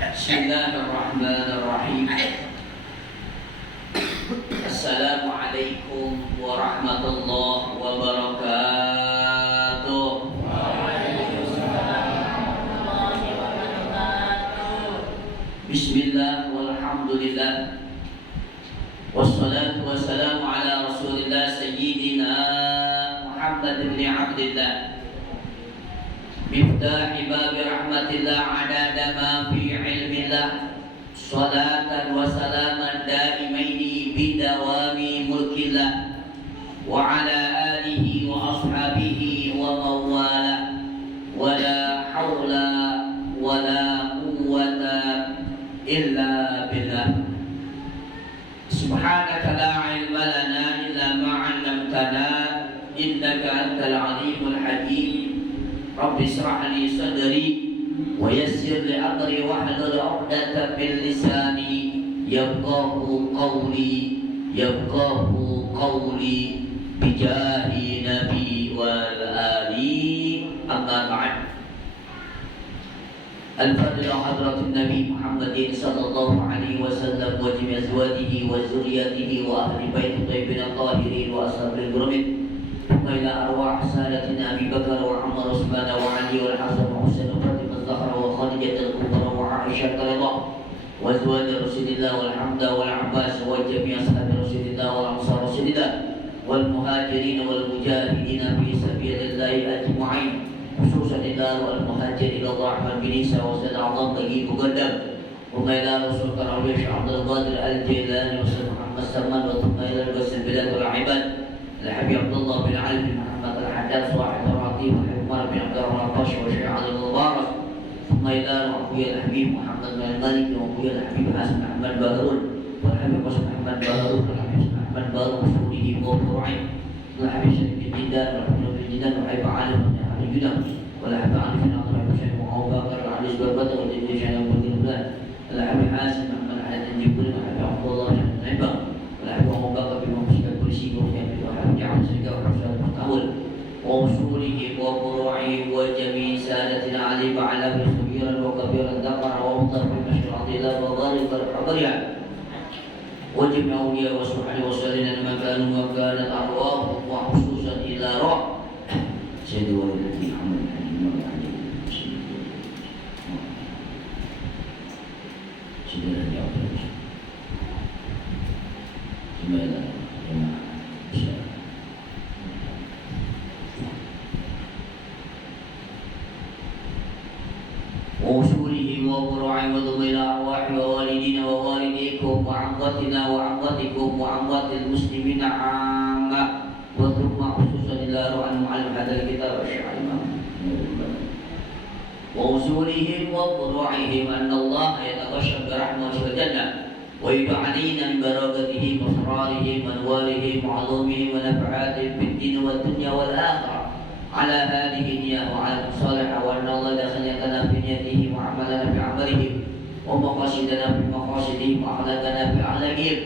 Bismillahirrahmanirrahim. Assalamualaikum warahmatullahi wabarakatuh. Bismillah walhamdulillah. Wassalatu wassalamu ala Rasulillah Sayyidina Muhammad ibn Abdillah Miftahi babi rahmatillah adada ma fi ilmillah. Salatan wa salaman daimaini bidawami mulkillah. Wa ala alihi wa ashabihi wa mawala. Wa la hawla wa la quwwata illa billah. Subhanaka la ilma lana illa ma 'allamtana innaka antal alimul hakim. Rabbi israh li sadri wa yassir li amri wahlul 'uqdatam min lisani yafqahu qawli bijahi nabi wal ali amma ba'd. Al-Fadhil Hadratin Nabi Muhammadin sallallahu alaihi wasallam wa jami' azwajihi wa zurriyyatihi wa ahli baiti thayyibin at-tahirin wa ashabil kiram. إلى أرواح سادتنا أبي بكر وعمر وعثمان وعلي والحسن وحسين وفاطمة الزهراء وخديجة الكبرى وعائشة رضا وأزواج رسول الله والحمد والعباس وجميع أصحاب رسول الله وأنصار رسول الله والمهاجرين والمجاهدين في سبيل الله أجمعين، خصوصا إلى المهاجر إلى الله أحمد بن عيسى وسيد أعظم طيب مقدم، وإلى رسول الله عبد القادر الجيلاني وسيد محمد سلمان، وثم إلى القدس البلاد والعباد الحبيب عبد الله بن علي بن محمد الحداد صاحب الرتيب وحكمر بن عبد الرقاش وشيخ علي المبارك، ثم إلى أخوي الحبيب محمد بن الملك وأخوي الحبيب حسن أحمد بهرون والحبيب حسن أحمد بهرون والحبيب حسن أحمد بهرون وصوله وفروعه والحبيب شريف بن جدان والحبيب بن جدان والحبيب علي بن أبي جدان والحبيب علي بن عبد الرحمن بن أبو بكر والعلي بن بدر والجدي شيخ أبو الجلال والحبيب حسن أحمد حسن الجبري والحبيب عبد الله بن عبد والحبيب أبو بكر بن مسلم الكرسي جعل سرقة وحفظ المتأول ووصوله وفروعه وجميع سادتنا علي وعلى كبيرا وكبيرا ذكر وانظر في مشروع الله وغالب الحضرية وجميع أولياء وصحبه وسلم من كانوا وكانت أرواحهم وخصوصا إلى روح سيدي ولدي محمد ووصوله وفروعه وضم إلى أرواح ووالدينا ووالديكم وعمتنا وعمتكم وعمت المسلمين عامة، وثم خصوصا إلى روح المعلم هذا الكتاب الشيخ الإمام. ووصولهم وفروعهم أن الله يتبشر برحمته الجنة ويبع علينا من بركته وأسرارهم وأنوارهم وعلومهم ونفعاتهم في الدين والدنيا والآخرة على هذه النية وعلى المصالحة، وأن الله دخلنا في نيته وعملنا في عملهم ومقاصدنا في مقاصدهم وأخلاقنا في أخلاقهم،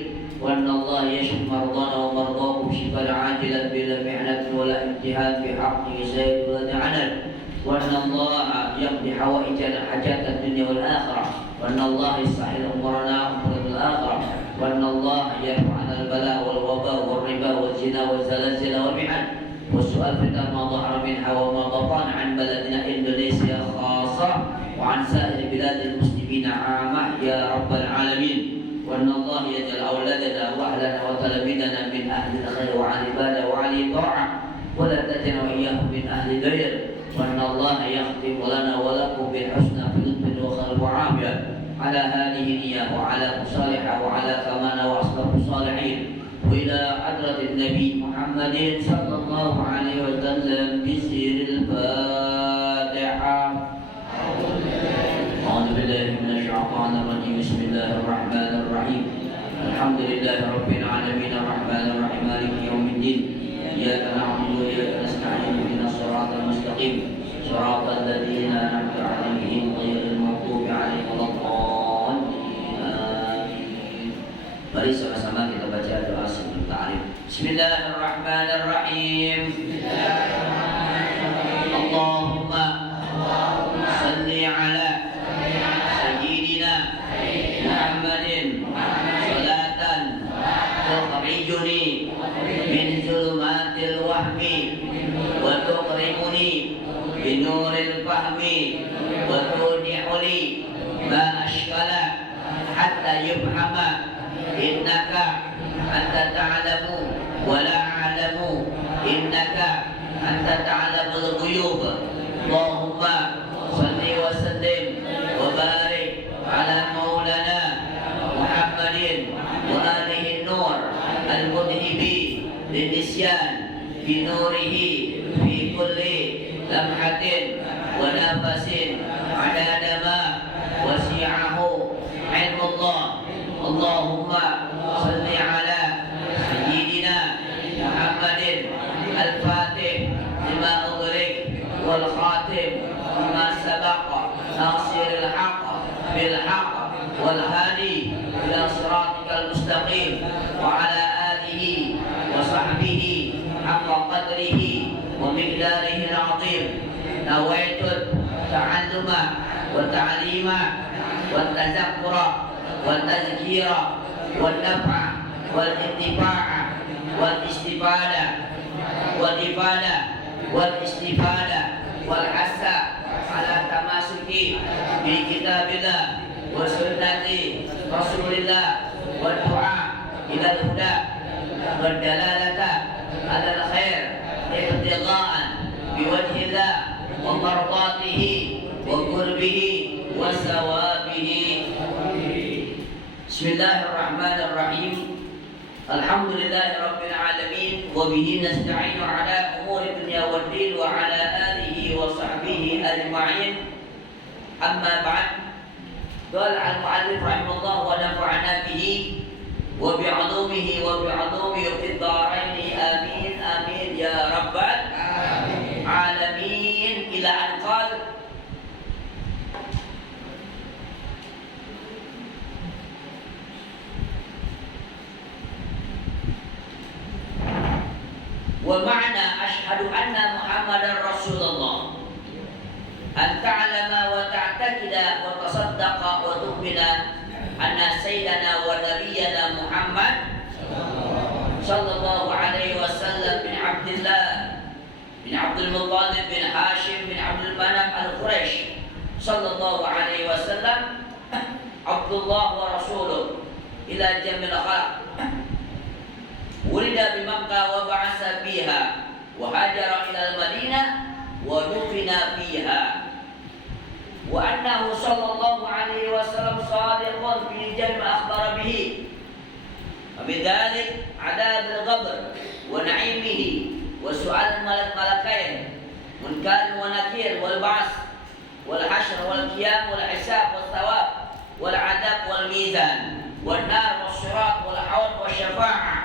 وأن الله يشفي مرضانا ومرضاكم شفاء عاجلا بلا محنة ولا امتحان في حقه سيد ولا عنل، وأن الله يقضي حوائجنا حاجات الدنيا والآخرة، وأن الله يسهل أمورنا وأمور الآخرة، وأن الله يرفع عنا البلاء والوباء والربا والزنا والزلازل والمحن والسؤال فتنة ما ظهر منها وما بطن عن بلدنا إندونيسيا خاصة وعن سائر بلاد المسلمين عامة يا رب العالمين، وأن الله يجعل أولادنا وأهلنا وتلاميذنا من أهل الخير وعلى العبادة وعلى الطاعة، ولا تجعل وإياهم من أهل الغير، وأن الله يختم لنا ولكم بالحسنى في لطف وخير وعافية على هذه النية وعلى مصالحة وعلى ثمانة وأصحاب الصالحين، وإلى حضرة النبي محمد صلى الله عليه وسلم بسير الفاتحة. أعوذ بالله من الشيطان الرجيم. بسم الله الرحمن الرحيم. الحمد لله رب العالمين الرحمن الرحيم مالك يوم الدين. إياك نعبد وإياك نستعين اهدنا الصراط المستقيم صراط الذين أنعمت عليهم غير المغضوب عليهم ولا الضالين. آمين. Mari sama-sama kita baca doa sebelum ta'arif. Bismillahirrahmanirrahim. Allahumma salli ala sayyidina بنور الفهم وتوضح لي ما أشكل حتى يفهم إنك أنت تعلم ولا أعلم إنك أنت تعلم الغيوب اللهم صل وسلم وبارك على مولانا محمد وآله النور المذهب للنسيان بنوره في كل لمحة ونفس عدد ما وسعه علم الله اللهم صل على سيدنا محمد الفاتح لما أغلق والخاتم لما سبق ناصر الحق بالحق والهادي إلى صراطك المستقيم وعلى آله وصحبه حق قدره ومقداره العظيم نويت التعلم والتعليم والتذكر والتذكير والنفع والانتفاع والاستفادة والإفادة والاستفادة والحث على تماسك بكتاب الله وسنة رسول الله والدعاء إلى الهدى والدلالة على الخير ابتغاء بوجه الله ومرضاته وقربه وثوابه. بسم الله الرحمن الرحيم. الحمد لله رب العالمين وبه نستعين على أمور الدنيا والدين وعلى آله وصحبه أجمعين. أما بعد، قال المؤلف رحمه الله ونفعنا به وبعلومه وبعلومه في الدارين آمين آمين يا رب العالمين. إلى أن قال ومعنى أشهد أن محمدا رسول الله أن تعلم وتعتقد وتصدق وتؤمن أن سيدنا ونبينا محمد صلى الله عليه وسلم بن عبد الله بن عبد المطلب بن هاشم بن عبد المناف القريش صلى الله عليه وسلم عبد الله ورسوله إلى جميع الخلق ولد بمكة وبعث فيها وهاجر إلى المدينة ودفن فيها وأنه صلى الله عليه وسلم صادق في جميع ما أخبر به وبذلك عذاب القبر ونعيمه وسؤال الملكين منكر ونكير والبعث والحشر والقيام والحساب والثواب والعذاب والميزان والنار والصراط والحوض والشفاعة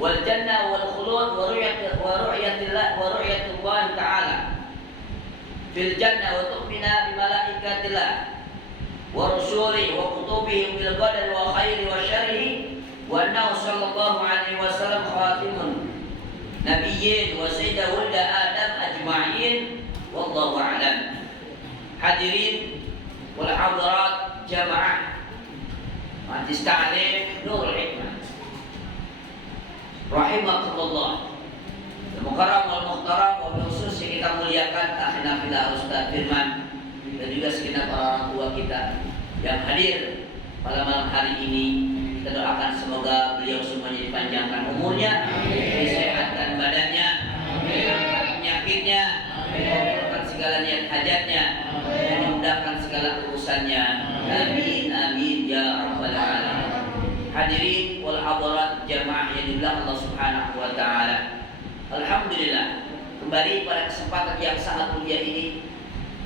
والجنة والخلود ورؤية الله تعالى في الجنة وتؤمن بملائكة الله ورسوله وكتبه بالقدر وخير وشره وأنه صلى الله عليه وسلم خاتم نبيين وسيد ولد آدم أجمعين والله أعلم. Hadirin wal hadirat jamaah Majlis Ta'lim Nurul Hikmah rahimakumullah. Mukarram wal muhtaram wa khusus yang kita muliakan akhina fillah Ustaz Firman dan juga segenap orang tua kita yang hadir pada malam hari ini. Kita doakan semoga beliau semuanya dipanjangkan umurnya, disehatkan badannya, diangkat penyakitnya, dikabulkan segala niat hajatnya, dan dimudahkan segala urusannya. Amin amin ya rabbal alamin. Hadirin wal hadirat jamaah yang dimuliakan Allah Subhanahu wa taala. Alhamdulillah, kembali pada kesempatan yang sangat mulia ini,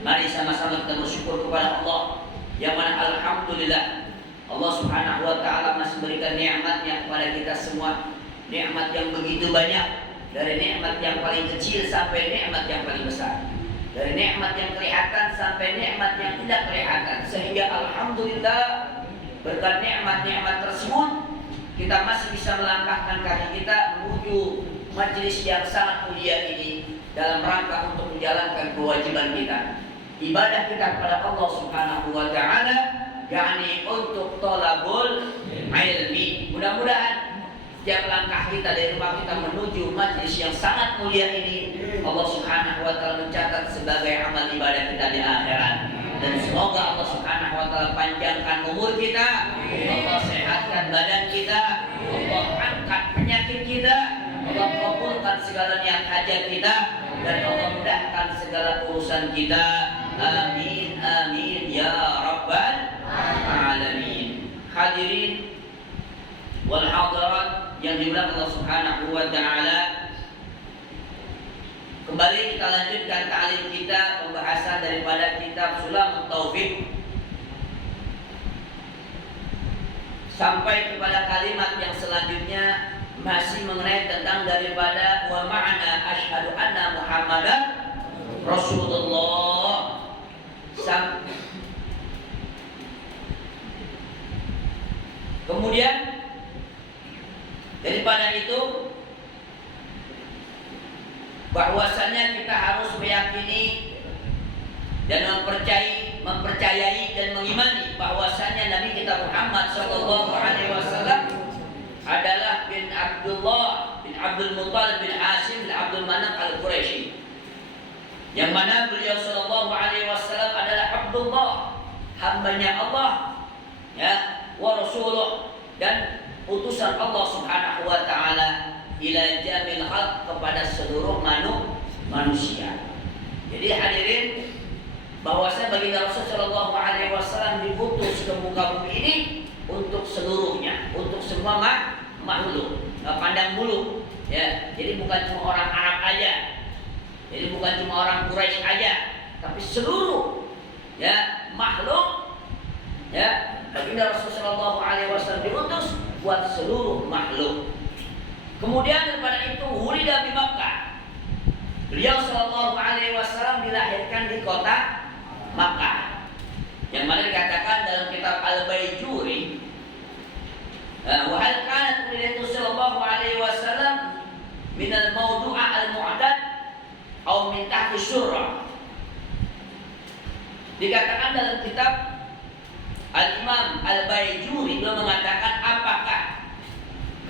mari sama-sama kita bersyukur kepada Allah yang mana alhamdulillah Allah Subhanahu wa taala masih berikan nikmatnya kepada kita semua. Nikmat yang begitu banyak, dari nikmat yang paling kecil sampai nikmat yang paling besar. Dari nikmat yang kelihatan sampai nikmat yang tidak kelihatan. Sehingga alhamdulillah berkat nikmat-nikmat tersebut kita masih bisa melangkahkan kaki kita menuju majelis yang sangat mulia ini dalam rangka untuk menjalankan kewajiban kita, ibadah kita kepada Allah Subhanahu wa taala, yakni untuk thalabul ilmi. Mudah-mudahan setiap langkah kita dari rumah kita menuju majlis yang sangat mulia ini, Allah Subhanahu wa taala mencatat sebagai amal ibadah kita di akhirat. Dan semoga Allah Subhanahu wa taala panjangkan umur kita, Allah sehatkan badan kita, Allah angkat penyakit kita, Allah kabulkan segala niat hajat kita, dan Allah mudahkan segala urusan kita. Amin amin ya rabbal alamin. Hadirin wal hadirat yang dimuliakan Allah Subhanahu wa taala, kembali kita lanjutkan ta'lim kita, pembahasan daripada kitab Sulamut Taufik sampai kepada kalimat yang selanjutnya, masih mengenai tentang daripada wa ma'ana asyhadu anna Muhammadan Rasulullah. Kemudian daripada itu, bahwasannya kita harus meyakini dan mempercayai dan mengimani bahwasannya Nabi kita Muhammad sallallahu alaihi wasallam adalah bin Abdullah bin Abdul Muttalib bin Hashim bin Abdul Manaf al-Quraisy, yang mana beliau sallallahu alaihi wasallam adalah Abdullah, hambanya Allah, ya, wa rasuluh, dan utusan Allah Subhanahu wa taala ila jamil khalq, kepada seluruh manusia. Jadi hadirin, bahwasanya baginda Rasul sallallahu alaihi wasallam diutus ke muka bumi ini untuk seluruhnya, untuk semua makhluk, pandang bulu, ya. Jadi bukan cuma orang Arab aja, jadi bukan cuma orang Quraisy aja, tapi seluruh, ya, makhluk, ya. Baginda Rasul sallallahu alaihi wasallam diutus buat seluruh makhluk. Kemudian daripada itu, wulida di Makkah. Beliau sallallahu alaihi wasallam dilahirkan di kota Makkah, yang mana dikatakan dalam kitab Al-Baijuri, wa hal kanat wulidatu sallallahu alaihi wasallam min al-mawdu'a al-mu'tad atau min tahti syurra. Dikatakan dalam kitab Al-Imam Al-Baijuri, beliau mengatakan, apakah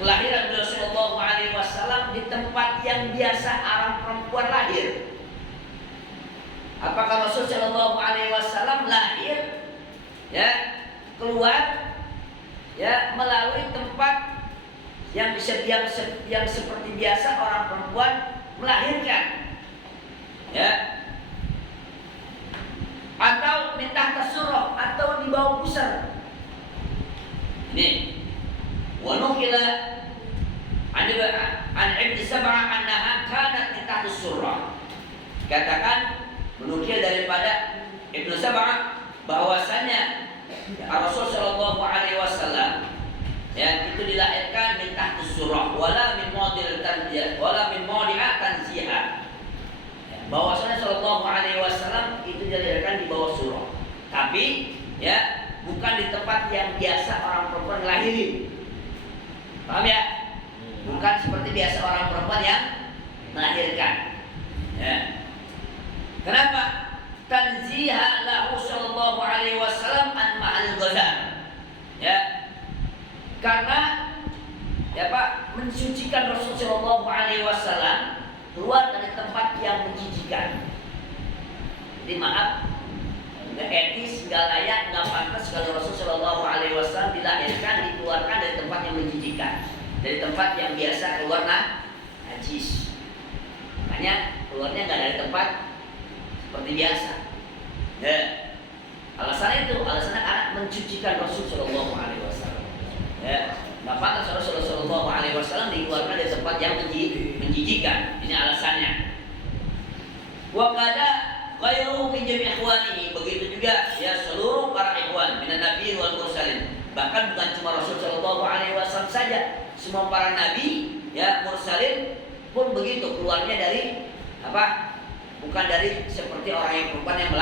kelahiran beliau sallallahu alaihi wasallam di tempat yang biasa orang perempuan lahir? Apakah Rasul sallallahu alaihi wasallam lahir, ya, keluar, ya, melalui tempat yang seperti biasa orang perempuan melahirkan, ya, atau minta tasurroh, atau di bawah pusar? Ini wanukila an Ibn Sab'ah annaha kanat min tahti surrah. Katakan menukil daripada Ibn Sab'ah bahwasanya Rasul sallallahu alaihi wasallam, ya, itu dilahirkan min tahti surrah wala min mawdi'at tanziyah wala min mawdi'at tanziyah. Bahwasanya sallallahu alaihi wasallam itu dilahirkan di bawah surah, tapi, ya, bukan di tempat yang biasa orang perempuan lahirin. Paham, ya? Bukan seperti biasa orang perempuan yang melahirkan, ya. Kenapa? Tanziha lahu sallallahu alaihi wasallam an ma'al ghadar, ya. Karena, ya Pak, mensucikan Rasul sallallahu alaihi wasallam keluar dari tempat yang menjijikan. Jadi maaf, nggak etis, nggak layak, nggak pantas kalau Rasul sallallahu alaihi wasallam dilahirkan, dikeluarkan dari tempat yang menjijikan, dari tempat yang biasa keluar najis. Makanya keluarnya nggak dari tempat seperti biasa. Ya. Alasannya karena mencucikan Rasul sallallahu alaihi wasallam. Ya. Nggak pantas Rasulullah sallallahu alaihi wasallam dikeluarkan dari tempat yang menjijikan. Ini alasannya. Wa qada ghairuhu min jami' ikhwanihi, begitu juga, ya, seluruh para ikhwan minan nabi wal mursalin. Bahkan bukan cuma Rasul sallallahu alaihi wasallam saja, semua para nabi, ya, mursalin pun begitu, keluarnya dari apa? Bukan dari seperti orang yang perempuan yang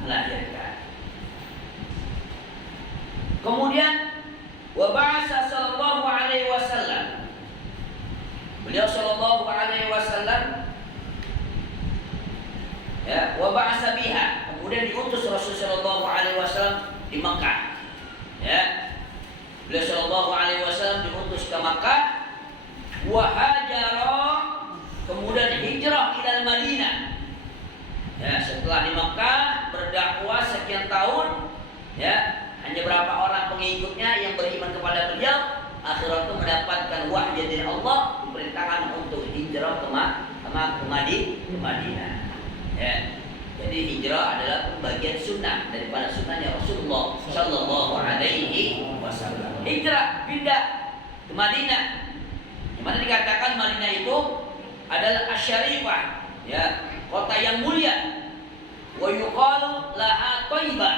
melahirkan. Kemudian wa ba'asa sallallahu alaihi wasallam, beliau sallallahu alaihi wasallam, ya, wa ba'asa biha, kemudian diutus Rasul sallallahu alaihi wasallam di Makkah, ya. Beliau sallallahu alaihi wasallam diutus ke Makkah, wa hajara, kemudian hijrah ila Madinah. Ya, setelah di Makkah berdakwah sekian tahun, ya, hanya berapa orang pengikutnya yang beriman kepada beliau, akhirnya itu mendapatkan wahyu dari Allah, diperintahkan untuk hijrah ke Madinah. Ya. Jadi hijrah adalah bagian sunnah daripada sunnahnya Rasulullah Shallallahu Alaihi Wasallam. Hijrah pindah ke Madinah, di mana dikatakan Madinah itu adalah asyarifah, ya, kota yang mulia. Wa yuqalu laha Thayyibah.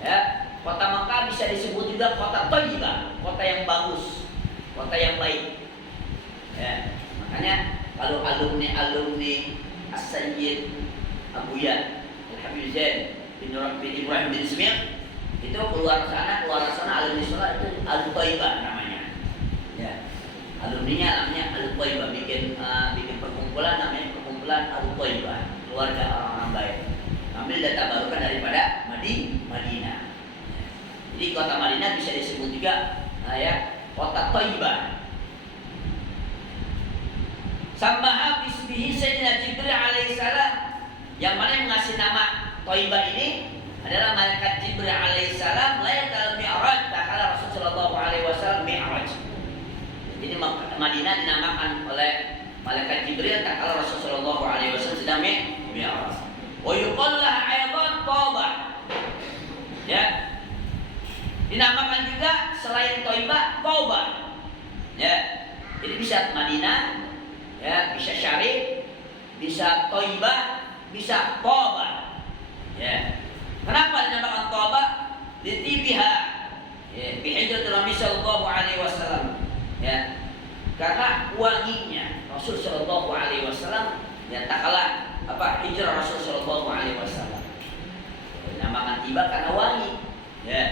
Ya, kota Makkah bisa disebut juga kota Thayyibah, kota yang bagus, kota yang baik. Ya, makanya kalau alumni As-Sayyid Abu Ya Al-Habib Zain bin Ibrahim bin Ismail itu keluar sana alumni sekolah itu Al-Thayyibah namanya. Ya, alumninya namanya Al-Thayyibah, bikin perkumpulan namanya perkumpulan Al-Thayyibah, keluarga orang-orang baik. Ambil data baru kan daripada Madinah. Jadi kota Madinah bisa disebut juga ya kota Thayyibah. Sammaha bismihi Sayyidina Jibril alaihissalam, yang mana yang mengasih nama Thayyibah ini adalah malaikat Jibril alaihissalam. Lailatul Mi'raj, takala Rasul sallallahu alaihi wasallam Mi'raj. Jadi Madinah dinamakan oleh malaikat Jibril takala Rasul sallallahu alaihi wasallam sedang Mi'raj. Wa yuqalu laha aidan Thayyibah. Ya. Dinamakan juga selain Thayyibah, Thayyibah. Ya. Jadi bisa Madinah, ya, bisa Syarif, bisa Thayyibah, bisa Thayyibah. Ya. Kenapa dinamakan Thayyibah? Litibiha, ya, bi hijratul Nabi sallallahu alaihi wasallam. Ya. Karena wanginya Rasul sallallahu alaihi wasallam, ya, tak kalah hijrah Rasul sallallahu alaihi wasallam. Dinamakan Thayyibah karena wangi. Ya.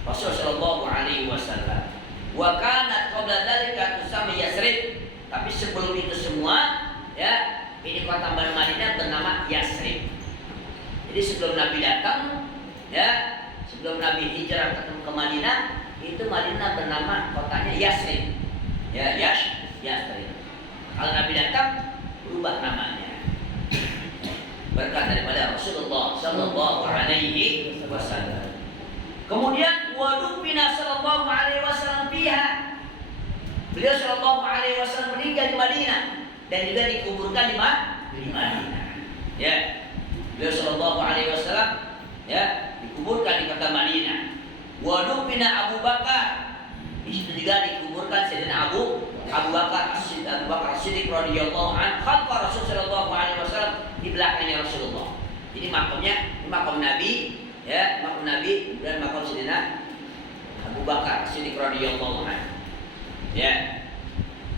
Rasul sallallahu alaihi wasallam. Wa kanat qabla dzalika tusamma Yasrib. Tapi sebelum itu semua, ya, ini kota Madinah bernama Yasrib. Jadi sebelum Nabi datang, ya, sebelum Nabi hijrah ke Madinah, itu Madinah bernama kotanya Yasrib. Ya, Yasrib. Kalau Nabi datang, berubah namanya. Berkat daripada Rasulullah Sallallahu Alaihi Wasallam. Kemudian wadufina Sallallahu Alaihi Wasallam fiha. Beliau Sallallahu Alaihi Wasallam meninggal di Madinah dan juga dikuburkan di Madinah. Ya, beliau Sallallahu Alaihi Wasallam, ya, dikuburkan di kota Madinah. Wadufina Abu Bakar, di situ juga dikuburkan Sayyidina Abu Bakar As-Siddiq radhiyallahu anhu, khalfa Rasul Sallallahu Alaihi Wasallam, di belakangnya Rasulullah. Jadi makamnya makam Nabi, ya, makam Nabi dan makam Sayyidina Abu Bakar As-Siddiq radhiyallahu anhu. Ya,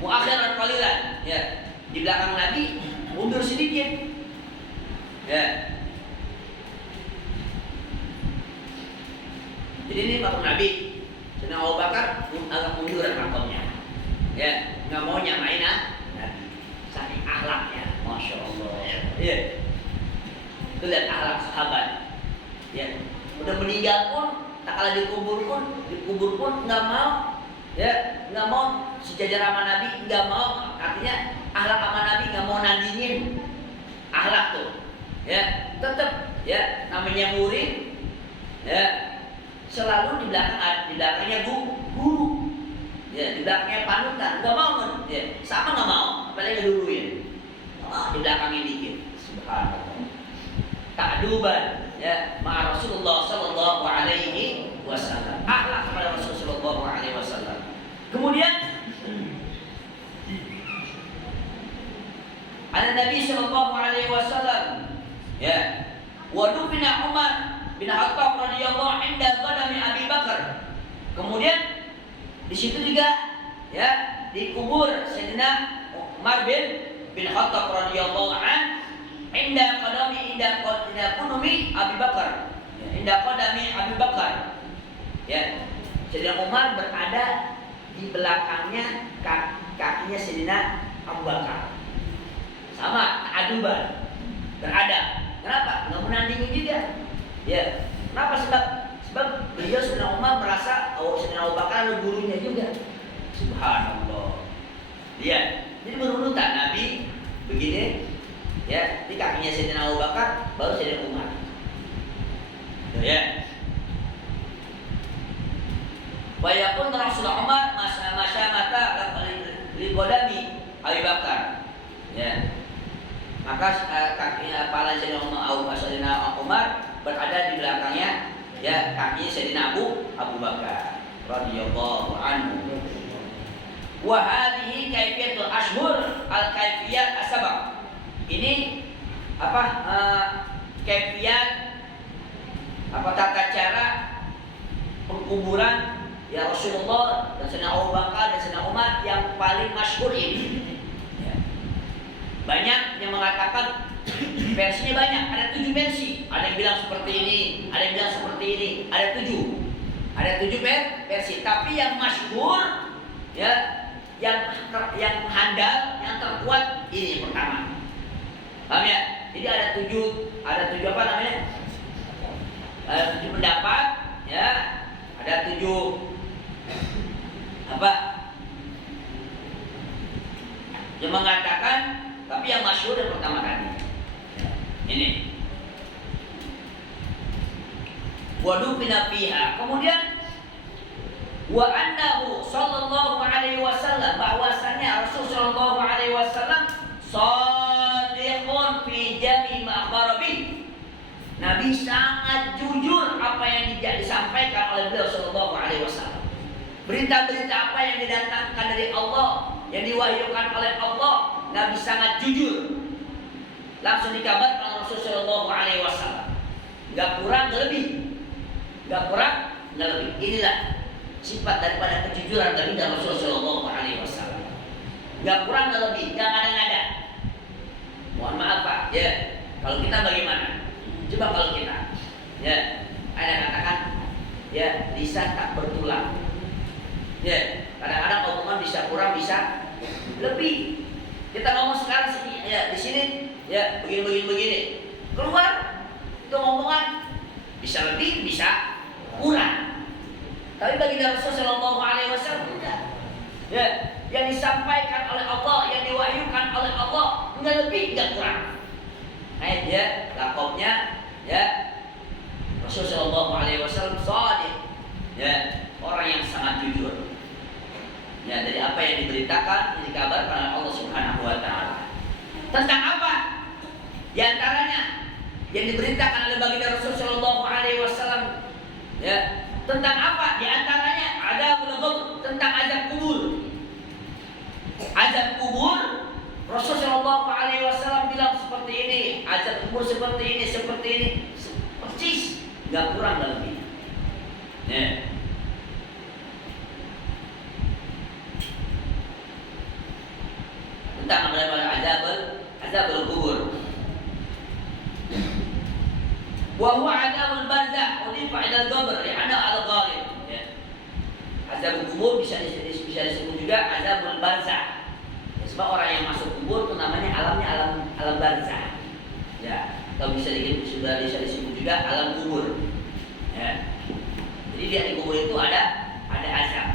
muakhiran qalilan, ya, di belakang Nabi mundur sedikit. Ya. Jadi ini makam Nabi. Sayyidina Abu Bakar agak munduran makamnya. Ya, nggak mau nyamain Nabi. Saking akhlaknya, masya Allah. Ya. Itu lihat akhlak sahabat. Ya, udah meninggal pun, tak kalah dikubur pun nggak mau. Ya, nggak mau sejajar sama Nabi, nggak mau, artinya akhlak sama Nabi nggak mau nandingin akhlak tuh, ya, tetap, ya, namanya murid, ya, selalu di belakangnya guru, ya, di belakangnya panutan, nggak mau, ya, sama nggak mau, apalagi duluin, di belakangnya dikit, subhanallah, ta'duban, ya, ma'a Rasulullah Sallallahu Alaihi Wasallam, akhlak kepada Rasul Sallallahu Alaihi Wasallam. Kemudian ada Nabi Sallallahu Alaihi Wasallam, ya, wadufina Umar bin Khattab radhiyallahu inda qadami Abi Bakar. Kemudian di situ juga, ya, dikubur Sayyidina Umar bin Khattab radhiyallahu an inda qadami Abi Bakar. Ya, inda qadami Abi Bakar. Ya, Sayyidina Umar berada di belakangnya kakinya Sayyidina Abu Bakar. Sama, aduban, berada. Kenapa? Nggak menandingi juga. Ya, kenapa? Sebab beliau Sayyidina Umar merasa Sayyidina Abu Bakar adalah gurunya juga. Subhanallah. Lihat, jadi berurutan Nabi begini, ya, di kakinya Sayyidina Abu Bakar, baru Sayyidina Umar. Ya. Wa pun Rasulullah Umar masya mata li qadami Abu Bakar. Ya. Maka kakinya kepala Sayyidina Umar berada di belakangnya, ya, kakinya Sayyidina Abu Bakar radhiyallahu anhu. Wa hadhihi kaifiyatul ashhur al kaifiyat asbab. Ini apa kaifiyat tata cara penguburan ya Rasulullah dan Sayyidina Abu Bakar dan Sayyidina Umar yang paling masyhur ini. Ya. Banyak yang mengatakan versinya banyak, ada 7 versi. Ada yang bilang seperti ini, ada yang bilang seperti ini, ada 7. Ada 7 versi, tapi yang masyhur ya, yang handal, yang terkuat ini yang pertama. Paham ya? Jadi ada 7 apa namanya? Ada 7 pendapat, ya. Ada 7 apa? Yang mengatakan, tapi yang masyhur yang pertama tadi. Ini. Waduh fiha. Kemudian wa annahu sallallahu alaihi wasallam, bahwasanya Rasul sallallahu alaihi wasallam shadiqun fi jami' ma akhbara bi. Nabi sangat jujur apa yang disampaikan oleh beliau sallallahu alaihi wasallam. Berita-berita apa yang didatangkan dari Allah, yang diwahyukan oleh Allah, Nabi sangat jujur. Langsung dikabarkan Rasul sallallahu alaihi wasallam. Enggak kurang, enggak lebih. Enggak kurang, enggak lebih. Inilah sifat daripada kejujuran dari Rasul sallallahu alaihi wasallam. Enggak kurang, enggak lebih, enggak ada-ada. Mohon maaf Pak, ya. Kalau kita bagaimana? Coba kalau kita, ya, ada katakan, ya, lisan tak bertulang. Ya, kadang-kadang omongan bisa kurang, bisa lebih. Kita ngomong sekarang ya di sini, ya, begini. Keluar itu omongan bisa lebih, bisa kurang. Tapi bagi Rasulullah Shallallahu Alaihi Wasallam tidak. Ya, yang disampaikan oleh Allah, yang diwahyukan oleh Allah, enggak lebih, enggak kurang. Ya, lakopnya, ya, Rasulullah Shallallahu Alaihi Wasallam shadiq, ya, orang yang sangat jujur. Ya, dari apa yang diberitakan, yang dikabarkan oleh Allah Subhanahu wa taala. Tentang apa? Di antaranya yang diberitakan oleh baginda Rasul sallallahu alaihi wasallam, ya, tentang apa? Di antaranya ada tentang azab kubur. Azab kubur, Rasul sallallahu alaihi wasallam bilang seperti ini, azab kubur seperti ini, persis, enggak kurang enggak lebih. Ya. Tentang azabul kubur. Wa huwa azabul barzakh, udifa ila al-qabr li'anna al-ghalib. Ya. Azabul kubur bisa disebut juga azabul barzakh. Ya, sebab orang yang masuk kubur itu namanya alamnya alam barzakh. Ya, atau bisa disebut juga alam kubur. Ya. Jadi di kubur itu ada azab.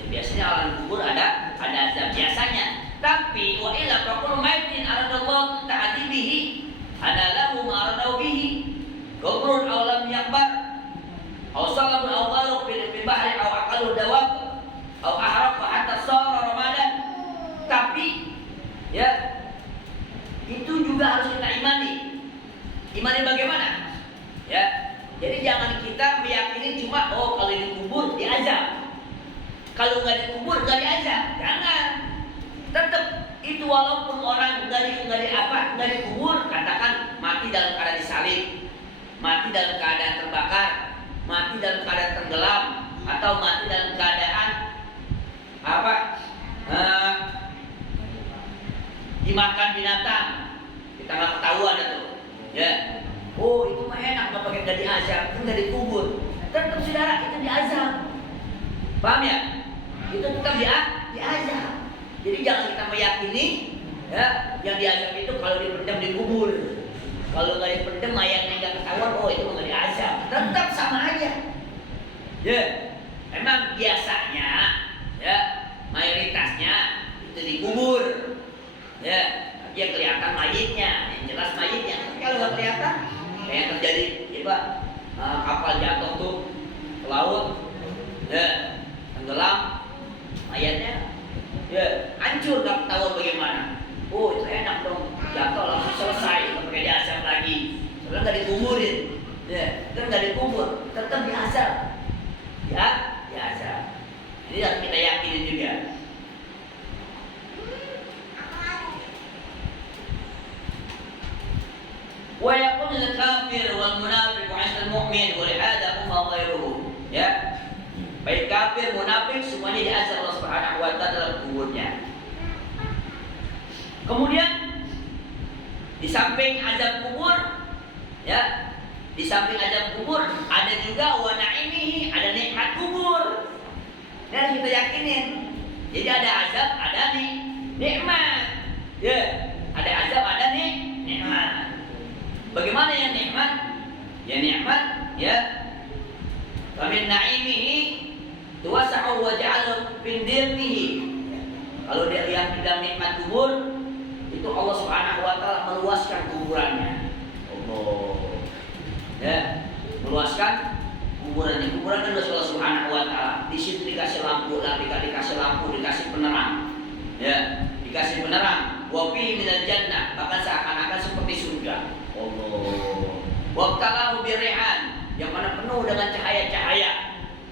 Ya, biasanya alam kubur ada azab biasanya. Tapi wa illa faqul maitin aradallahu ta'adibihi ana lahu ma'aradau bihi qabrun aw lam yakbar aw salabun aw gharuq bil bahri aw aqalu dawab aw ahraq hatta sara ramadan. Tapi ya, itu juga harus kita imani. Imani bagaimana? Ya, jadi jangan kita meyakini cuma kalau dikubur diazab, kalau nggak dikubur nggak diazab. Jangan. Tetap itu walaupun orang nggak dikubur, katakan mati dalam keadaan disalib, mati dalam keadaan terbakar, mati dalam keadaan tenggelam, atau mati dalam keadaan dimakan binatang, kita nggak ketahuan itu, ya. Oh itu mah enak, nggak pakai nggak diazab, nggak dikubur. Tetap saudara itu diazab, paham ya? Itu tetap diazab. Jadi jangan kita meyakini, ya, yang diazab itu kalau dipendam dikubur. Kalau nggak dipendam mayatnya nggak ketahuan, oh itu nggak diazab. Tetap sama aja. Ya, memang biasanya, ya, mayoritasnya itu tiba-tiba kapal jatuh tuh ke laut, ya tenggelam, mayatnya ya hancur, gak tahu bagaimana. Oh itu enak dong, jatuh langsung selesai, nggak pakai diazab lagi, soalnya nggak dikuburin, ya kan nggak dikubur, tetap diazab, ya diazab. Ini harus kita yakini juga. Wa yaqul al-kafir wal munafiq 'inda al-mu'min wa lihada huma ghairuhu. Ya. Baik kafir, munafik semuanya diazab Allah Subhanahu wa taala dalam kuburnya. Kemudian di samping azab kubur, ya, di samping azab kubur ada juga wa na'imihi, ada nikmat kubur. Dan kita yakinin. Jadi ada azab, ada nikmat. Ya, ada azab, ada nikmat. Bagaimana yang nikmat? Ya nikmat, ya. Famin na'imihi tuwasa'u wa ja'alu min dirnihi. Kalau dia yang dalam nikmat kubur, itu Allah Subhanahu wa taala meluaskan kuburannya. Allah. Ya, meluaskan kuburannya. Kuburan kan Allah Subhanahu wa taala. Di situ dikasih lampu, dikasih lampu, dikasih penerang. Ya, dikasih penerang. Wa fi minal jannah, bahkan seakan-akan seperti surga. Allah. Waqtalahu birrihan, yang mana penuh dengan cahaya-cahaya.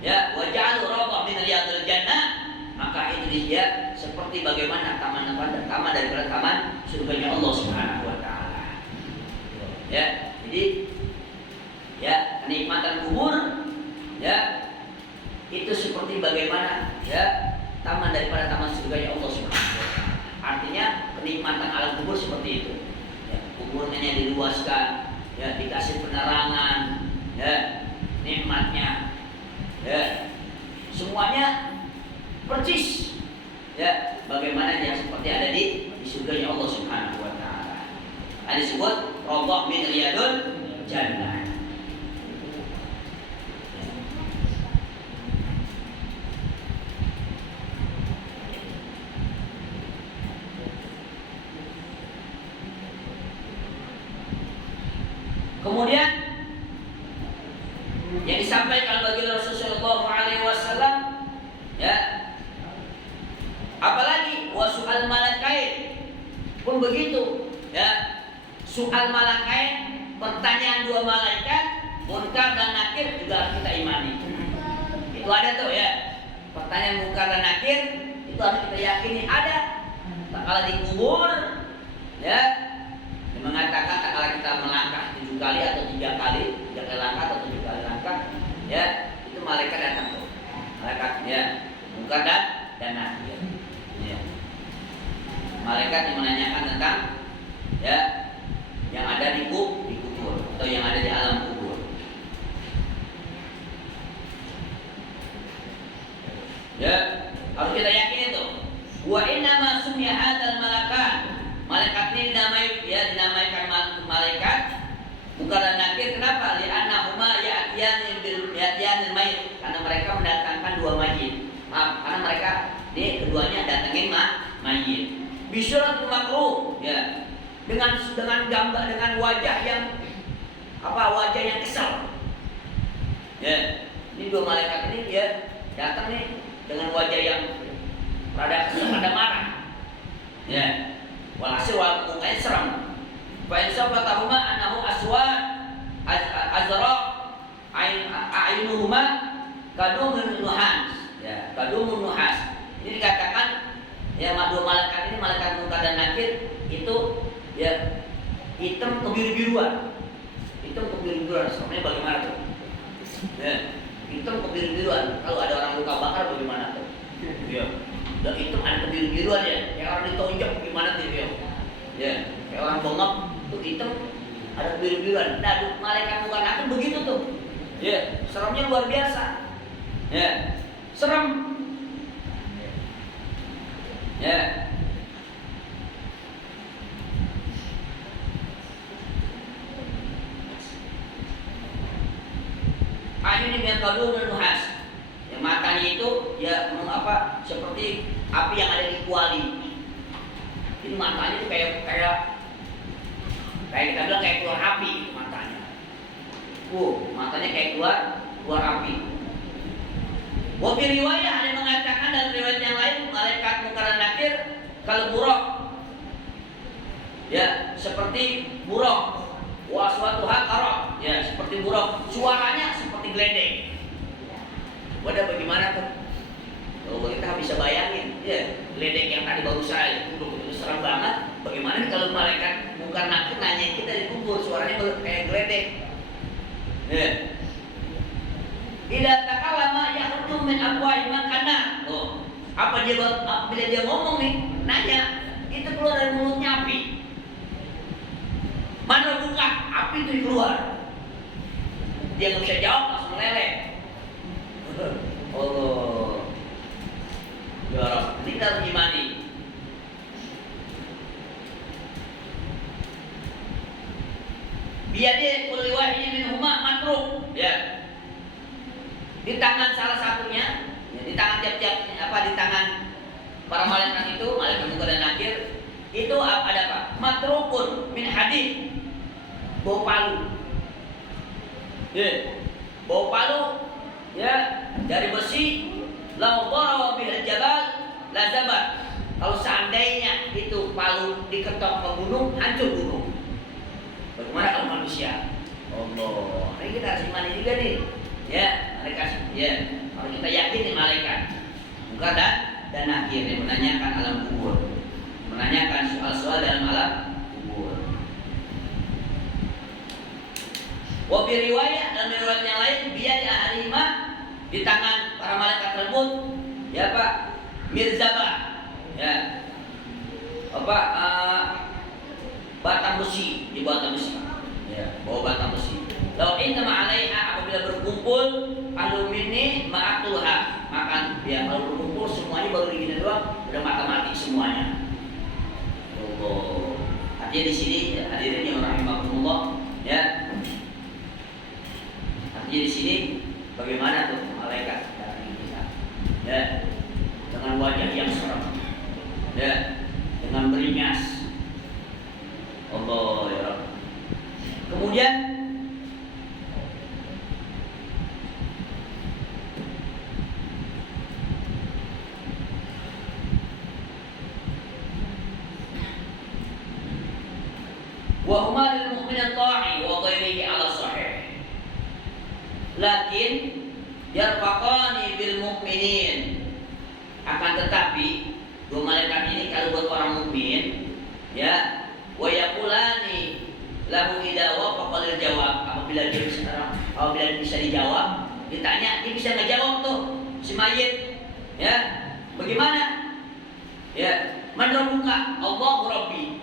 Ya, wa ja'alu rawdah min riyadil jannah, maka itu dia seperti bagaimana taman daripada taman surganya Allah Subhanahu wa taala. Ya, jadi ya kenikmatan kubur ya itu seperti bagaimana ya taman daripada taman surganya Allah Subhanahu wa taala. Artinya kenikmatan alam kubur seperti itu. Ya, kuburnya diluaskan, ya dikasih penerangan, ya nikmatnya, ya semuanya persis, ya bagaimana yang seperti ada di surganya Allah Subhanahu wa taala. Ada disebut rawdah min riyadul jannah. Kemudian yang disampaikan bagi Rasulullah SAW, ya, apalagi wasu'al malakain pun begitu, ya, su'al malakain, pertanyaan dua malaikat, munkar dan nakir juga harus kita imani. Itu ada tuh ya, pertanyaan munkar dan nakir itu harus kita yakini ada. Tak kala dikubur, ya, dia mengatakan tak kala kita melangkah 7 kali atau 3 kali langkah atau 7 kali langkah, ya itu malaikat datang tuh, malaikat ya munkar dan nakir, ya. Malaikat yang menanyakan tentang ya yang ada di kubur atau yang ada di alam kubur. Ya harus kita yakin itu. Wa inna ma sumya hadzal malakan, malaikat ini dinamaikan malaikat munkar dan nakir. Kenapa? Li'annahuma ya'tiyanil mayit, karena mereka mendatangkan dua mayit. Maaf, karena mereka ini keduanya datangin mayit. Bisyaratul makruh, ya. Dengan gambar, dengan wajah yang wajah yang kesal. Ya. Ini dua malaikat ini dia datang nih dengan wajah yang rada kesal, rada marah. Ya. Walhasil mukanya seram. Fa insafatuhuma annahu aswad azra a'yunuhuma kadumun nuhas, ya kadumun nuhas. Ini dikatakan ya dua malaikat ini, malaikat munkar dan nakir itu ya hitam kebiru-biruan. Hitam kebiru-biruan, sebenarnya bagaimana tuh? Ya, hitam kebiru-biruan. Kalau ada orang luka bakar bagaimana tuh? Ya. Dan hitam ada kebiru-biruan ya. Yang orang ditonjok gimana tuh ya? Ya, kayak orang bengap tuh hitam ada kebiru-biruan. Nah, malaikat munkar nakir begitu tuh. Ya, seremnya luar biasa. Ya, serem. Ya. Ini yang kadun dan nuhas. Yang matanya itu ya seperti api yang ada di kuali. Ini matanya itu kayak kita bilang kayak keluar api itu matanya. Matanya kayak keluar api. Wa fi riwayah ada yang mengatakan dalam riwayat yang lain malaikat Munkar dan Nakir kalau buruk, ya seperti buruk. Wa aswatuha qarab, ya seperti buruk. Suaranya seperti geledek. Wadah bagaimana tuh? Kalau kita bisa bayangin, ya geledek yang tadi baru saya duduk itu serem banget. Bagaimana kalau malaikat Munkar Nakir nanya kita di kubur, suaranya kayak geledek. Ya. Ila takallama yakhruju min afwahi man kana. Oh, apa dia bila dia ngomong nih, nanya, itu keluar dari mulutnya api. Mana buka, api itu keluar. Dia nggak bisa jawab, langsung meleleh. Allah. Ya Rabb, ini kita harus imani. Biadih kulli wahidin minhuma matruk, ya. Di tangan salah satunya, ya, di tangan tiap-tiap di tangan para malaikat itu, malaikat Munkar dan Nakir, itu ada apa? Matrukun min hadid, bau palu. Ya, bau palu, ya dari besi. Lau darawa bil jabal lazabat. Kalau seandainya itu palu diketok ke gunung, hancur gunung. Bagaimana kalau manusia? Allah, ini kita harus imani juga nih. Ya, mereka ya, kalau kita yakin di malaikat Munkar dan Nakir yang menanyakan alam kubur, menanyakan soal-soal dalam alam kubur. Wa fi riwayah, dalam riwayat yang lain, biar di ahlima, di tangan para malaikat tersebut, ya Pak, mirzabah, ya apa batang besi, di batang besi, ya bawa batang besi. Lau intama alaiha, apabila berkumpul alumini ma'atulha, maka dia kalau berkumpul semuanya baru digini doang udah mati semuanya. Oh, artinya di sini ya, hadirin yang rahimakumullah, ya. Artinya di sini bagaimana tuh malaikat dari kita, ya, dengan wajah yang serem, ya, dengan beringas. Allah ya Rabb. Kemudian wa huma lil mu'min ta'i wa ghairihi ala sahih. Lakin yarfaqani bil mu'minin. Akan tetapi dua malaikat ini kalau buat orang mukmin, ya, wa yaqulani lahu idza wafaqa lil jawab. Apabila dia bisa dijawab, ditanya, dia bisa ngejawab tuh si mayit. Ya, bagaimana? Ya, man rabbuka? Allahu rabbi.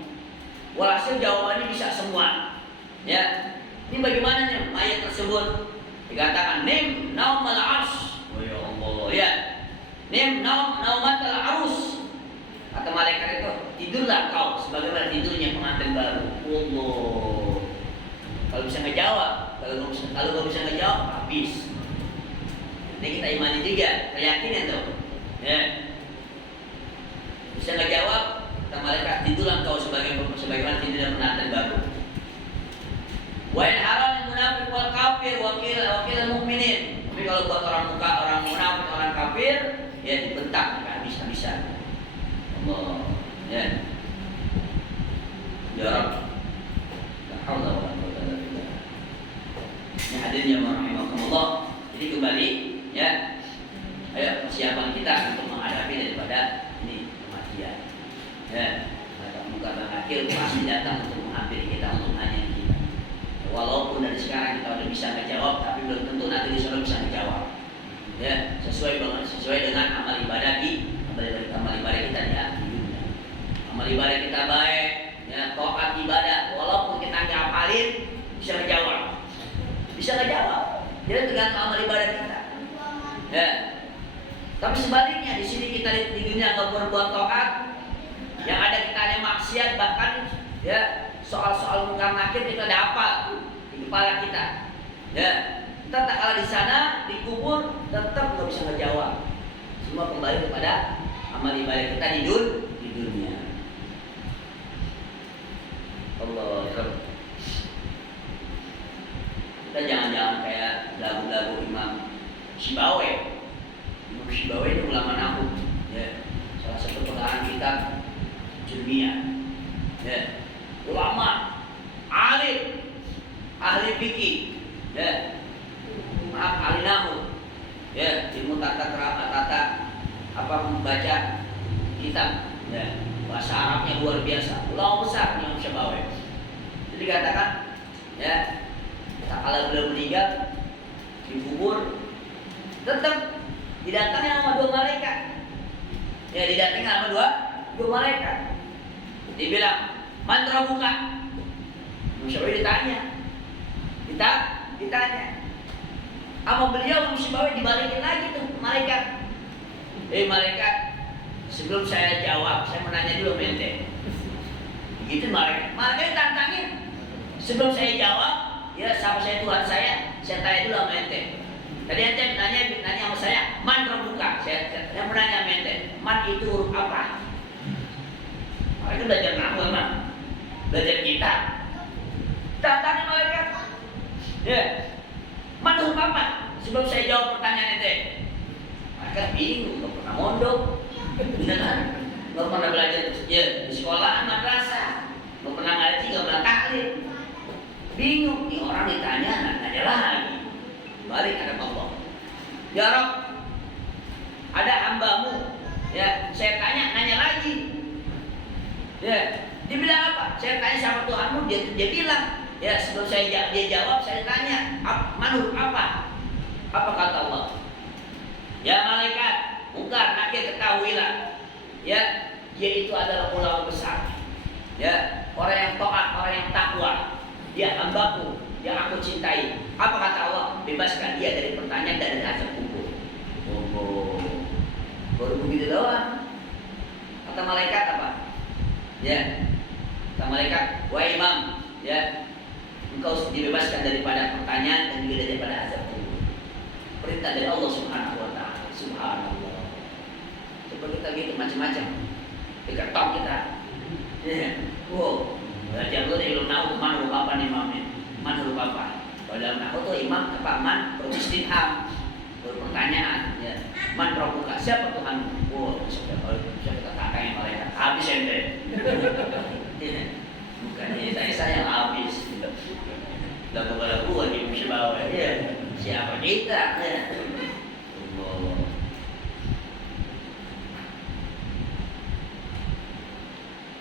Walhasil jawabannya bisa semua. Ya, ini bagaimana nih mayat tersebut? Dikatakan nim naumal arsh. Oh ya Allah, ya. Nim naumatal arus. Kata malaikat itu, tidurlah kau sebagaimana tidurnya pengantin baru. Allah. Kalau bisa ngejawab, kalau nggak bisa ngejawab, habis. Ini kita imani juga, keyakinan tuh. Ya. Bisa ngejawab, kata malaikat, tidurlah kau sebagaimana tidurnya pengantin baru. Wa in haral munafik wal kafir wakil mukminin. Tapi kalau buat orang munafik, orang kafir, ya dibentak habis-habisan. Allah, ya. Ya Rabb. La haula wala quwwata illa billah. Ini hadirnya rahimakumullah. Jadi kembali, ya. Ayo persiapan kita untuk menghadapi daripada ini kematian. Ya. Munkar dan Nakir pasti datang untuk menghampiri kita, untuk nanya kita. Walaupun dari sekarang kita udah bisa ngejawab, tapi belum tentu nanti di sana bisa ngejawab. Ya, sesuai dengan amal ibadah kita ya. Amal ibadah kita baik, ya, taat ibadah, walaupun kita nggak hafalin, bisa ngejawab. Jadi tergantung amal ibadah kita. Ya. Tapi sebaliknya di sini kita di dunia nggak berbuat taat, yang ada kita hanya maksiat, bahkan ya soal-soal Munkar Nakir kita udah hafal di kepala kita. Ya, tetap kalau di sana dikubur tetap nggak bisa ngejawab. Semua kembali kepada amal ibadah kita di dunia. Allah. Kita jangan kayak lagu-lagu Imam Syibawayh. Imam Syibawayh itu ulama nahwu, ya, salah satu pengarang kitab Ilmiah, ya, ulama, alim, ahli fikih, ya, maaf, ahli nahwu, ya, ilmu tata membaca kitab, ya, bahasa Arabnya luar biasa, ulama besar Imam Syibawayh. Jadi katakan, ya, kalau beliau meninggal dikubur, tetap didatangi sama dua malaikat. Ya, didatangi sama dua malaikat. Dibilang, "Man rabbuka?" Syibawayh ditanya. Sama beliau Syibawayh dibalikin lagi tuh malaikat. Malaikat, sebelum saya jawab, saya menanya dulu mente. Begitu malaikat tantangin. Sebelum saya jawab, ya, sama saya Tuhan saya tanya dulu sama ente. Tadi ente nanya sama saya, "Man rabbuka?" Saya menanya sama ente, "Man itu huruf apa?" Mereka belajar nahwu emang, belajar kitab. Tanya malaikat, ya, "Man huruf apa?" Sebelum saya jawab pertanyaan ente. Mereka bingung, nggak pernah mondok, ya kan? Nggak pernah belajar, ya, di sekolah, madrasah, nggak pernah ngaji, nggak pernah taklim. Bingung, nih orang ditanya, nanya lagi. Balik ada Allah. Ya Rabb, ada hambamu, ya, saya nanya lagi. Ya, dia bilang apa? Saya tanya sama Tuhanmu, dia bilang, ya, sebelum dia jawab, saya tanya, "Man huruf apa?" Apa kata Allah? "Ya malaikat, mungkar, nakir, ketahuilah, ya, dia itu adalah ulama besar, ya, orang yang taat, orang yang takwa. Dia hambaku yang aku cintai. Apa kata Allah? Bebaskan dia dari pertanyaan dan dari azab kubur." Oh, baru begitu doang. Kata malaikat apa? Ya, kata malaikat, "Wahai imam, ya, engkau dibebaskan daripada pertanyaan dan juga daripada azab kubur." Perintah dari Allah Subhanahu wa Ta'ala. Subhanallah. Coba kita gitu macam-macam. Diketok kita. Ya, wow. Belajar dulu dari ilmu nahwu, man huruf apa nih imamnya? Man huruf apa? Kalau dalam nahwu tuh imam apa? Man beristifham, berpertanyaan, ya. Man rabbuka, siapa Tuhan? Wow, bisa kita kata yang malaikat. Habis ente. Bukan ini saya yang habis. Lagu-lagu di Syibawayh, ya. Siapa kita? Ya. Allah.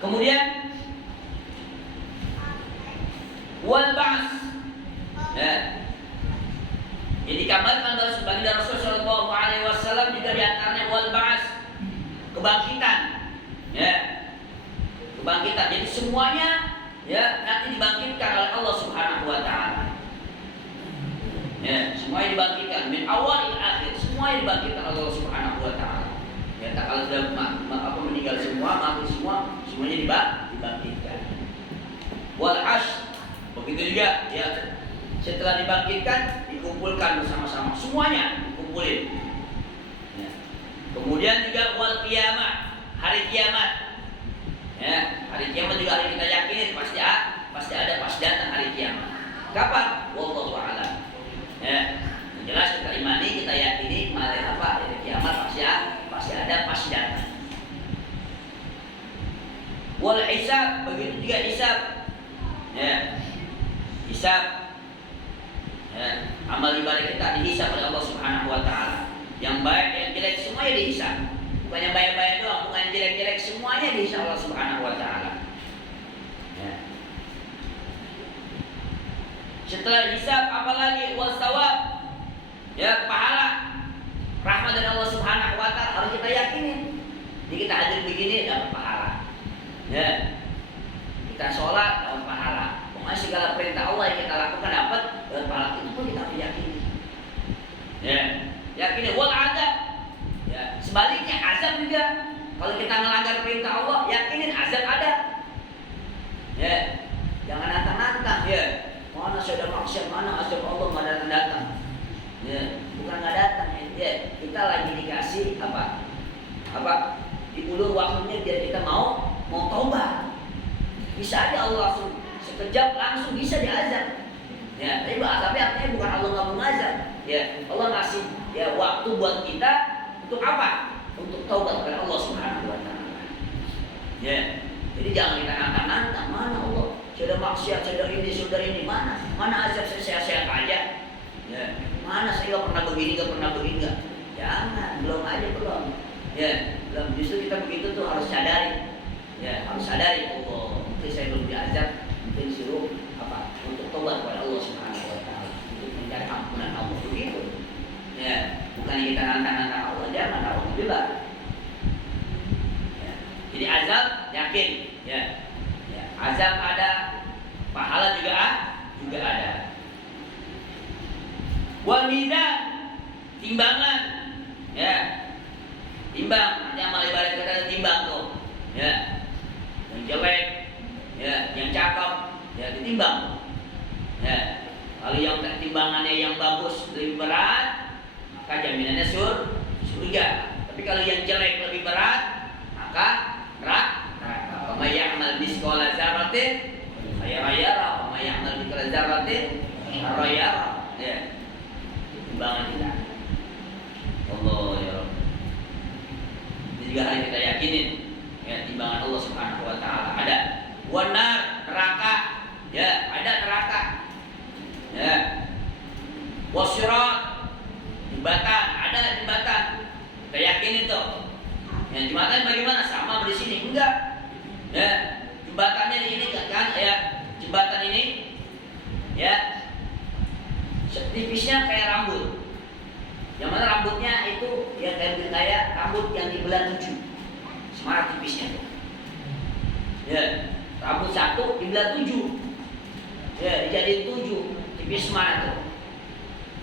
Kemudian wal ba'ts, ya, jadi dikabarkan sebagai Rasulullah Shallallahu Alaihi Wasallam juga diantaranya wal ba'ts, kebangkitan, ya, kebangkitan. Jadi semuanya, ya, nanti dibangkitkan oleh Allah Subhanahu Wa Taala, ya, semuanya dibangkitkan min awal ila akhir, semuanya dibangkitkan oleh Allah Subhanahu Wa Taala. Ya, tak kalau sudah meninggal semua, mati semua, semuanya dibangkitkan. Wal hash, begitu juga, ya, setelah dibangkitkan dikumpulkan bersama-sama, semuanya dikumpulin, ya. Kemudian juga wal qiyamah, hari kiamat, ya, hari kiamat juga hari kita yakinin pasti ada, pasti datang hari kiamat. Kapan? Wallahu a'lam, ya, jelas kita imani, kita yakini hari kiamat pasti ada, pasti datang. Wal hisab, begitu juga hisab, ya, hisab, ya, amal ibadah kita dihisab oleh Allah Subhanahu Wa Taala. Yang baik, yang jelek semuanya dihisab. Bukan yang baik-baik doang, bukan yang jelek-jelek, semuanya dihisab Allah Subhanahu Wa Taala. Ya. Setelah hisab, apalagi wasawab, ya, pahala, rahmat dari Allah Subhanahu Wa Taala harus kita yakinin. Jadi kita hadir begini dapat pahala, ya, kita sholat dapat pahala. Segala perintah Allah yang kita lakukan dapat pahala, itu pun kita harus yakini. Ya, yakini wal azab. Ya, sebaliknya azab juga. Kalau kita melanggar perintah Allah, yakinin azab ada. Ya, jangan nantang-nantang, ya. Mana sudah maksiat, mana azab Allah nggak datang. Ya, bukan nggak datang, ya. Kita lagi dikasih apa? Diulur waktunya biar kita mau taubat. Bisa aja Allah langsung sekejap langsung bisa diazab. Ya, tapi artinya bukan Allah nggak mau ngazab. Ya, Allah ngasih ya waktu buat kita untuk apa? Untuk taubat kepada Allah Subhanahu wa taala. Ya. Jadi jangan kita nantang-nantang, mana Allah? Sudah maksiat, sudah ini, mana? Mana azab saya sehat aja? Ya. Mana saya nggak pernah begini, nggak? Jangan, belum aja belum. Ya, belum. Justru kita begitu tuh harus sadari. Ya, harus sadari Allah. Mungkin saya belum diazab, mungkin disuruh apa? Untuk tobat kepada Allah Subhanahu wa taala, untuk mencari ampunan Allah begitu. Ya, bukan kita nantang-nantang Allah, jangan, alhamdulillah. Ya. Jadi azab yakin, ya. Ya, azab ada, pahala juga ada. Wal mizan, timbangan, ya. Timbang, nanti amal ibadah kita ada timbang tuh, ya. Yang jelek, ya, yang cakep, ya ditimbang. Ya, kalau yang timbangannya yang bagus lebih berat, maka jaminannya surga. Tapi kalau yang jelek lebih berat, maka neraka. Wa may ya'mal mithqala dzarratin khairan yarah, wa may ya'mal mithqala dzarratin syarran yarah. Ya. Timbangan kita. Allah ya Rabb. Ini juga harus kita yakinin. Ya, timbangan Allah Subhanahu wa taala ada. Wanar, neraka. Ya, ada neraka. Ya. Wasirat, jembatan, ada jembatan. Kita yakin itu. Ya, jembatan bagaimana? Sama di sini? Enggak. Ya, jembatannya di ini kan ya. Jembatan ini ya. Tipisnya kayak rambut. Yang mana rambutnya itu ya kayak rambut yang dibelah 7. Semarak tipisnya tuh. Ya, rambut satu dibelah 7. Ya, dijadiin 7. Tipis mana tuh?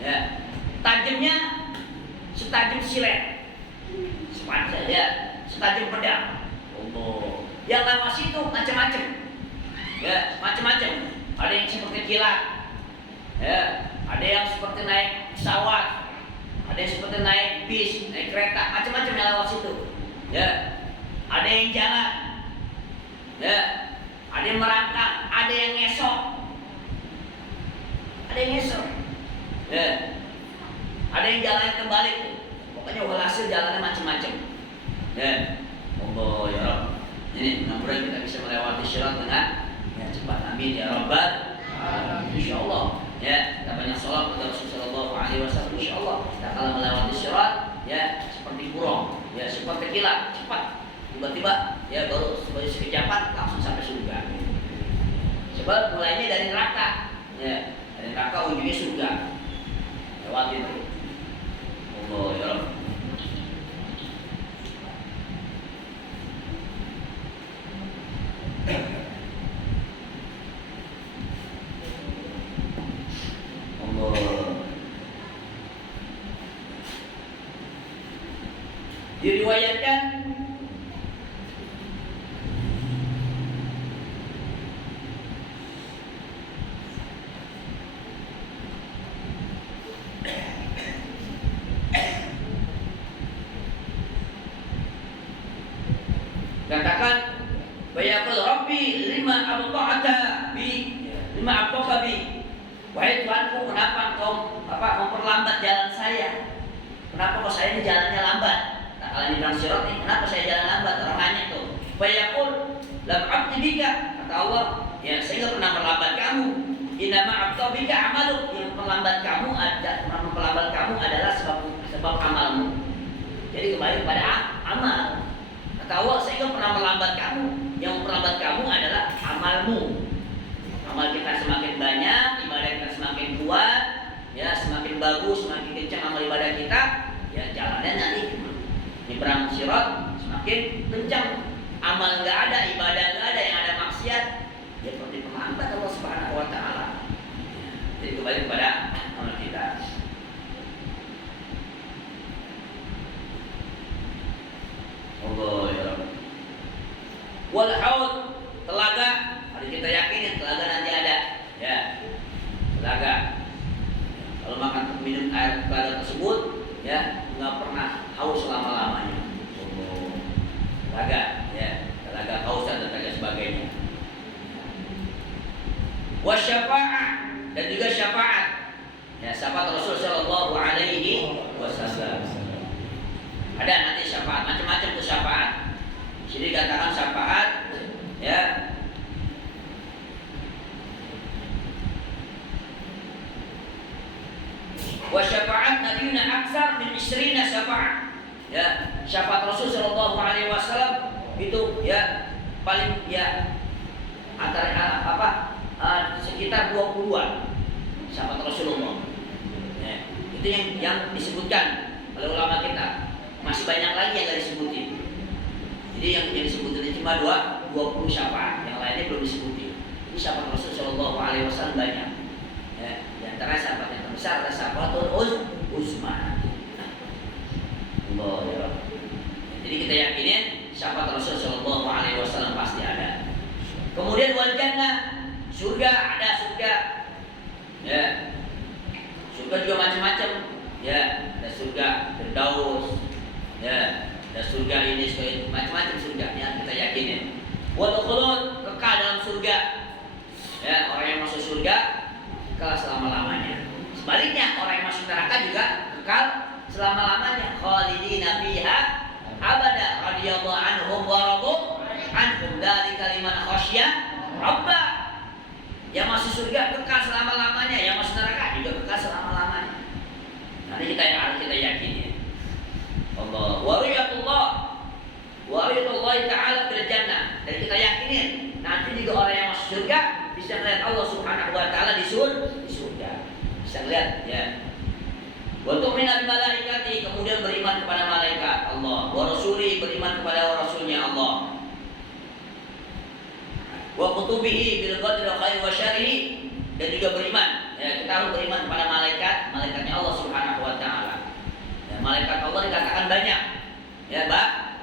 Ya, tajamnya setajam silet. Sepanjang ya, setajam pedang. Allah. Yang lewat situ macam-macam. Ya, macam-macam. Ada yang seperti kilat. Ya, ada yang seperti naik pesawat. Ada yang seperti naik bis, naik kereta, macam-macam yang lewat situ. Ya, ada yang jalan. Ya, ada yang merangkak, ada yang ngesok. Ada yang ngesok. Ya, ada yang jalannya terbalik. Pokoknya walhasil jalannya macam-macam. Ya, Allah ya Rabb. Ini mudah-mudahan kita bisa melewati syirat dengan ya, cepat. Amin ya Rabbal alamin. Insyaallah. Ya, kita banyak sholat kepada Rasulullah SAW. Insyaallah kita kalau melewati syirat ya seperti burung, ya seperti kilat, cepat. Tiba-tiba ya baru sekejapan langsung sampai surga. Sebab mulainya dari neraka. Ya, dari neraka ujungnya surga. Lewatin itu. Allah ya Rabb. Diriwayatkan katakan bayaqul rabbi lima abta'ata bi wahai Tuhanku, kenapa engkau memperlambat jalan saya? Kenapa kok saya ini jalannya lambat? Nah, kalau di dalam syirat ini, kenapa saya jalan lambat? Orang nanya tuh. Bayaqul lam abdi bika, kata Allah, ya saya nggak pernah melambat kamu. Inama abdi bika amaluk, yang memperlambat kamu adalah sebab amalmu. Jadi kembali kepada amal. Kata Allah, saya nggak pernah melambat kamu. Yang memperlambat kamu adalah amalmu. Amal kita semakin banyak, ibadah kita semakin kuat, ya semakin bagus, semakin kencang amal ibadah kita, ya jalannya nanti nyebrang sirat semakin kencang. Amal nggak ada, ibadah nggak ada, yang ada maksiat, ya seperti penghambat Allah Subhanahu Wa Taala. Jadi kembali kepada amal kita. Allah ya Rabb. Wal haud, telaga, hari kita yakin telaga nanti ada, ya telaga. Kalau makan minum air telaga tersebut, ya nggak pernah haus selama-lamanya. Telaga, ya telaga haus dan telaga sebagainya. Wasyafa'ah, dan juga syafaat. alaihi wasallam. Ada nanti syafaat, macam-macam tuh syafaat. Jadi katakan syafaat, ya. Wa syafaat nabiyuna aksar min 20 syafaat. Ya, syafaat Rasul sallallahu alaihi wasallam itu ya paling ya antara sekitar 20-an syafaat Rasulullah. Ya, itu yang disebutkan oleh ulama kita. Masih banyak lagi yang tidak disebutin. Jadi yang disebutin cuma 20 syafaat, yang lainnya belum disebutin. Ini syafaat Rasul sallallahu alaihi wasallam banyak. Ya, di antara syafaat yang terbesar adalah syafaatul uzma. Allah ya. Jadi kita yakinin syafaat Rasul sallallahu alaihi wasallam pasti ada. Kemudian wal jannah, surga ada surga. Ya. Surga juga macam-macam. Ya, ada surga Firdaus. Ya, ada surga ini macam-macam surga yang kita yakinin. Wal khulud, kekal dalam surga. Ya, orang yang masuk surga kekal selama-lamanya. Sebaliknya orang yang masuk neraka juga kekal selama-lamanya. Khalidina fiha abada radhiyallahu anhum wa radu anhum dzalika liman khasyya rabbah. Yang masuk surga kekal selama-lamanya, yang masuk neraka juga kekal selama-lamanya. Nanti kita harus yakini. Allah wariyatullah ta'ala fil jannah. Dan kita yakinin nanti juga orang yang masuk surga bisa melihat Allah Subhanahu wa taala di surga. Bisa lihat ya. Wa tu'minu bil malaikati, kemudian beriman kepada malaikat Allah, wa rasuli, beriman kepada rasulnya Allah. Wa kutubihi bil qadri khair wa syarri, dan juga beriman ya, kita harus beriman kepada malaikatnya Allah Subhanahu wa taala. Ya, malaikat Allah dikatakan banyak. Ya,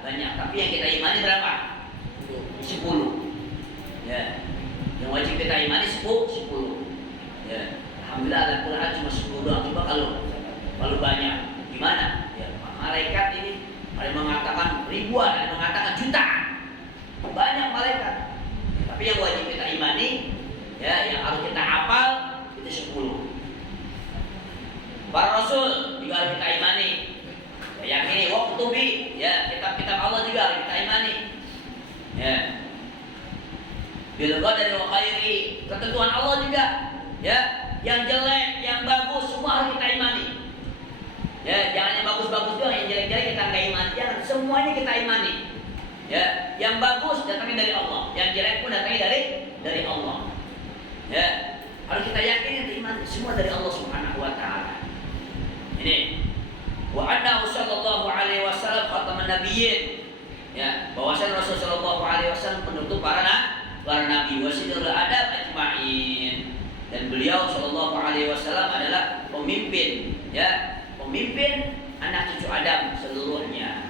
banyak, tapi yang kita imani berapa? 10. Ya. Yang wajib kita imani 10. Ya. Alhamdulillah Al-Qur'an cuma 10 doang. Coba kalau banyak gimana? Ya, malaikat ini ada yang mengatakan ribuan, ada yang mengatakan jutaan. Banyak malaikat. Tapi yang wajib kita imani, ya, yang harus kita hafal itu 10. Para rasul juga harus kita imani. Ya, yakini waktubi, ya, kitab-kitab Allah juga harus kita imani. Ya. Bil qadari wa khairi, ketentuan Allah juga. Ya, yang jelek, yang bagus semua harus kita imani. Ya, jangan yang bagus-bagus doang, yang jelek-jelek kita enggak imani. Jangan, semuanya kita imani. Ya, yang bagus datangnya dari Allah, yang jelek pun datangnya dari Allah. Ya, harus kita yakini iman semua dari Allah Subhanahu wa taala. Ini wa annahu sallallahu alaihi wasallam khataman nabiyyin. Ya, bahwasanya Rasul sallallahu alaihi wasallam penutup para nabi, wasidul adab ajma'in. Dan beliau sallallahu alaihi wasallam adalah pemimpin, ya, pemimpin anak cucu Adam seluruhnya.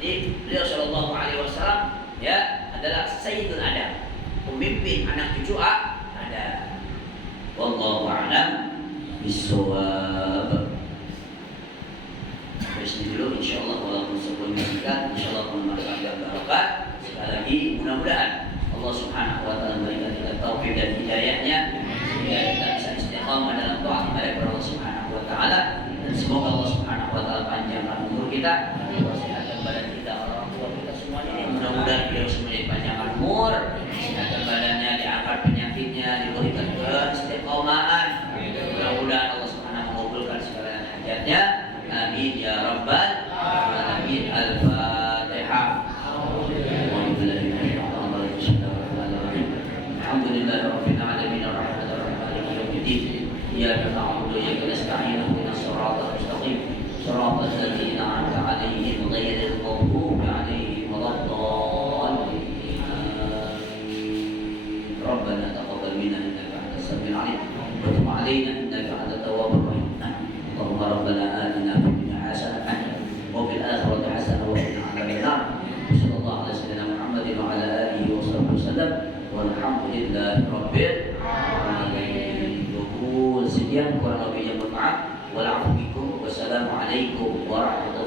Jadi beliau sallallahu alaihi wasallam ya adalah sayyidul Adam, pemimpin anak cucu Adam. Wallahu a'lam bishawab. Sampai sini dulu insyaallah, walaupun sebelum singkat insyaallah bermanfaat dan barokah. Sekali lagi mudah-mudahan Allah Subhanahu wa taala memberikan kita taufik dan hidayahnya sehingga kita bisa istiqamah dalam taat kepada Allah Subhanahu wa taala, dan semoga Allah Subhanahu wa taala panjangkan umur kita, kesehatan badan kita, orang tua kita semuanya ini mudah-mudahan beliau semuanya panjangkan umur, kesehatan badannya, diangkat penyakitnya, diberikan keistiqomahan. Mudah-mudahan Allah Subhanahu wa taala mengabulkan segala hajatnya. Amin ya rabbal alamin. Al-Fatihah. Alhamdulillahi rabbil alamin arrahmanir rahim maliki yaumiddin. Iyyaka na'budu wa iyyaka nasta'in ihdinas siratal mustaqim siratal ladzina an'amta 'alaihim ghairil maghdubi 'alaihim waladdallin. Rabbana taqabbal minna innaka antas samiul 'alim wa tub 'alaina innaka antat tawwabur rahim. Allahumma rabbana atina fid dunya hasanah wa fil akhirati hasanah wa qina adzabannar. Sallallahu alaihi wasallam Muhammadin wa ala alihi wa sahbihi wasallam. Walhamdulillahi rabbil alamin. Sekian kurang lebihnya, mohon maaf. Wassalamualaikum warahmatullahi wabarakatuh.